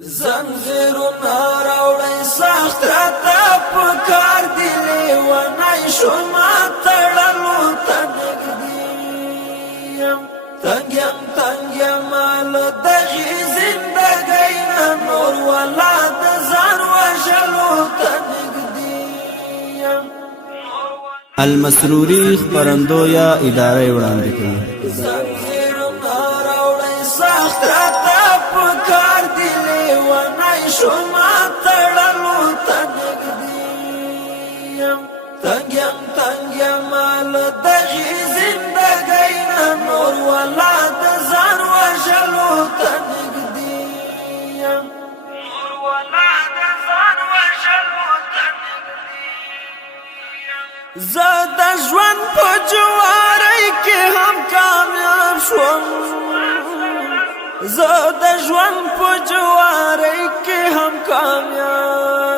زنجیرونه راوړی سخت راته په کار دی لیونی شومه تړلو ته نږدې یم تنګ یمه له دغې زندګۍ نه نور والا د ځان وژلو ته نږدې یم المسروري خپرندویه اداره وړاندې کوي. زنجیرونه راوړی سخت راته په کار دی لیونی شومه تړلو ته نږدې یم تنګ یمه له دغې زندګۍ نه نور والا د ځان وژلو ته نږدې یم زه د ژوند په جوارۍ کې هم کامیاب شوم زه د ژوند په جوارۍ کې هم کامیاب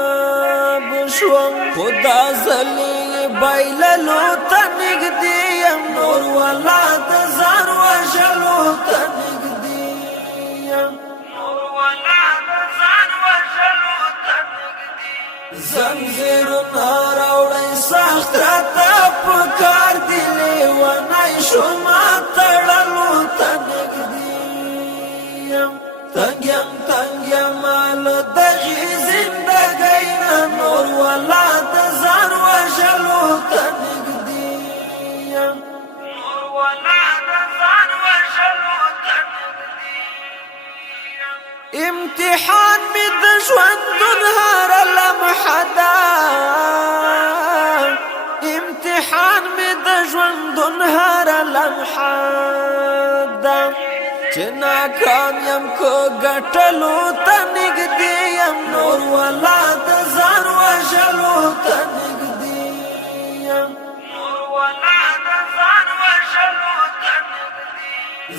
شوم خو دا ځلې بایللو ته نږدې یم نور والا د ځان وژلو ته نږدې یم زنجیرونه راوړی سخت راته په کار دی لیونی شومه تړلو ته نږدې یم تنګ یمه له دغې زندګۍ نه نور والا د ځان وژلو ته نږدې یم امتحان می د ژوندون هره لمحه ده امتحان می د ژوندون هره لمحه ده چې ناکام یم که ګټلو ته نږدې یم نور والا د ځان وژلو ته نږدې یم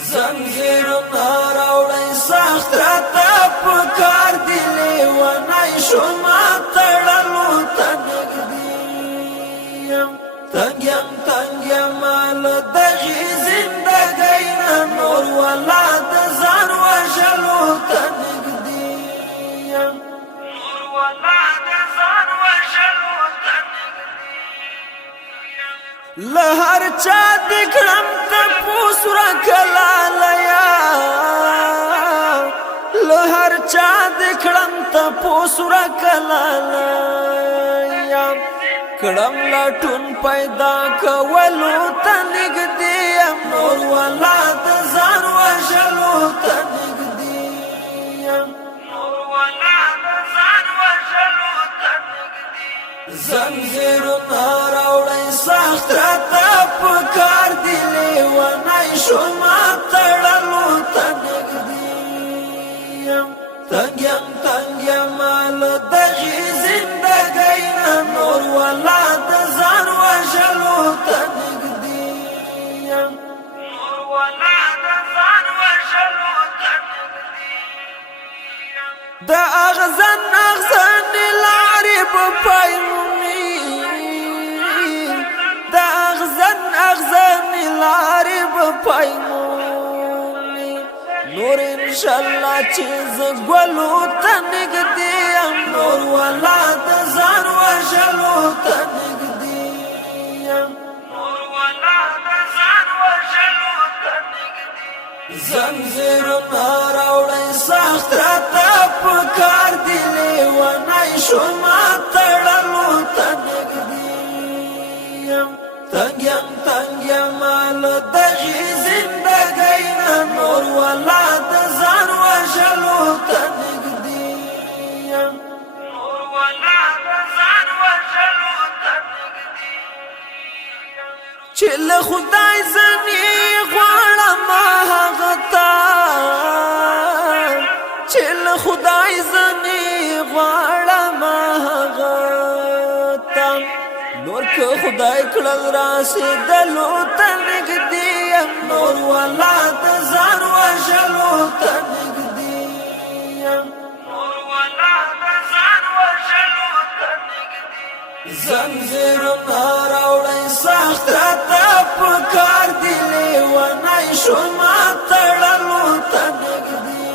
زنجیرونه راوړی سخت راته په کار دی لیونی شومه تړلو ته نږدې یم تنګ یمه له دغې زندګۍ نه نور والا د ځان وژلو ته نږدې یم له هر چا دې کړم تپوس ورکه لالیا له هر چا دې کړم تپوس ورکه لالیا کړم لټون پیدا کولو ته نږدې یم نور والا د ځان وژلو ته نږدې یم زنجیرونه راوړی سخت راته په کار دی لیونی شومه تړلو ته نږدې یم تنګ یمه له دغې زندګۍ نه نور والا د ځان وژلو ته نږدې یم د اغزن لارې په پای مومي د اغزن لارې په پای مومي نور انشاءالله چې زه ګلو ته نږدې یم نور والا د ځان وژلو ته نږدې یم زنجیرونه راوړی سخت راته په کار دی لیونی شومه تړلو ته نږدې یم تنګ یمه له دغې زندګۍ نه نور والا د ځان وژلو ته نږدې یم چې له خدای زنې غواړم هغه ته چې له خدای زنې غواړم هغه ته نور که خدای کړل راسېدلو ته نږدې یم نور والا د ځان وژلو ته نږدې یم زنجیرونه راوړی سخت راته په کار دی لیونی شومه تړلو ته نږدې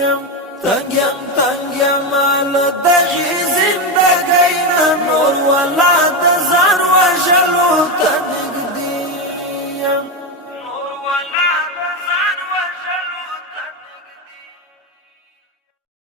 یم تنګ یم تنگ یم له